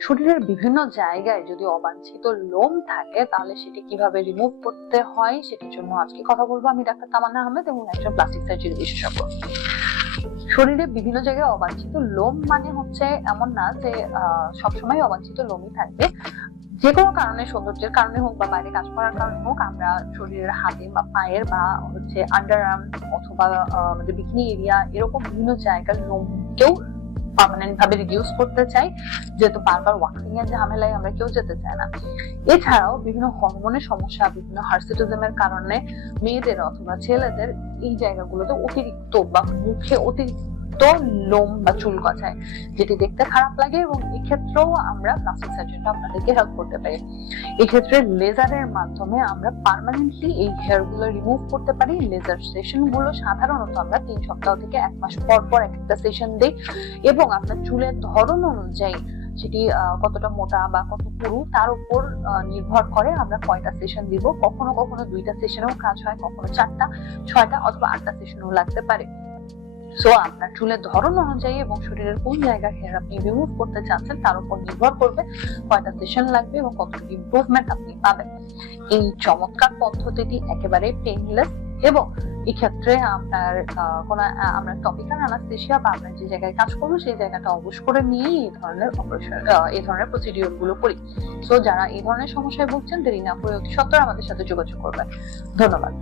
শরীরের বিভিন্ন জায়গায় যদি অবাঞ্ছিত লোম থাকে, তাহলে সেটি কীভাবে রিমুভ করতে হয়, সেটির জন্য আজকে কথা বলব আমি ডাক্তার তামান্না আহমেদ এবং একজন প্লাস্টিক সার্জারি বিশেষজ্ঞ। শরীরে বিভিন্ন জায়গায় অবাঞ্ছিত লোম মানে হচ্ছে এমন না যে সবসময় অবাঞ্ছিত লোমই থাকবে। যে কোনো কারণে, সৌন্দর্যের কারণে হোক বা বাইরে কাজ করার কারণে হোক, আমরা শরীরের হাতে বা পায়ের বা হচ্ছে আন্ডার আর্ম অথবা আমাদের বিকিনি এরিয়া এরকম বিভিন্ন জায়গার লোমকেও পার্মানেন্ট ভাবে রিডিউস করতে চাই, যেহেতু বারবার ওয়াকিং এর ঝামেলায় আমরা কেউ যেতে চাই না। এছাড়াও বিভিন্ন হরমোনের সমস্যা, বিভিন্ন হার্সিটিজমের কারণে মেয়েদের অথবা ছেলেদের এই জায়গাগুলোতে অতিরিক্ত বা মুখে অতিরিক্ত লোম বা চুল গজায়, যেটি দেখতে খারাপ লাগে এবং এক্ষেত্রেও আমরা প্লাস্টিক সার্জনটা আপনাদেরকে হেল্প করতে পারি। এক্ষেত্রে লেজারের মাধ্যমে আমরা পার্মানেন্টলি এই হেয়ারগুলো রিমুভ করতে পারি। লেজার সেশনগুলো সাধারণত আমরা তিন সপ্তাহ থেকে এক মাস পর পর এক একটা সেশন দিই এবং আপনার চুলের ধরন অনুযায়ী সেটি কতটা মোটা বা কত পুরু তার উপর নির্ভর করে আমরা কয়টা সেশন দিব। কখনো কখনো দুইটা সেশনেও কাজ হয়, কখনো চারটা, ছয়টা অথবা আটটা সেশনও লাগতে পারে। সো আপনার চুলের ধরন অনুযায়ী এবং শরীরের কোন জায়গার হেয়ার আপনি রিমুভ করতে চাচ্ছেন, তার উপর নির্ভর করবে কয়টা সেশন লাগবে এবং কতটুকু ইমপ্রুভমেন্ট আপনি পাবেন। এই চমৎকার পদ্ধতিটি একেবারে পেইনলেস এবং এক্ষেত্রে আপনার কোনো আমরা টপিক্যাল অ্যানাস্থেশিয়া বা আমরা যে জায়গায় কাজ করব, সেই জায়গাটা অবশ করে নিয়েই এই ধরনের অপারেশন এই ধরনের প্রসিডিওরগুলো করি। সো যারা এই ধরনের সমস্যায় ভুগছেন, দেরি না করে অতি সত্বর আমাদের সাথে যোগাযোগ করবেন। ধন্যবাদ।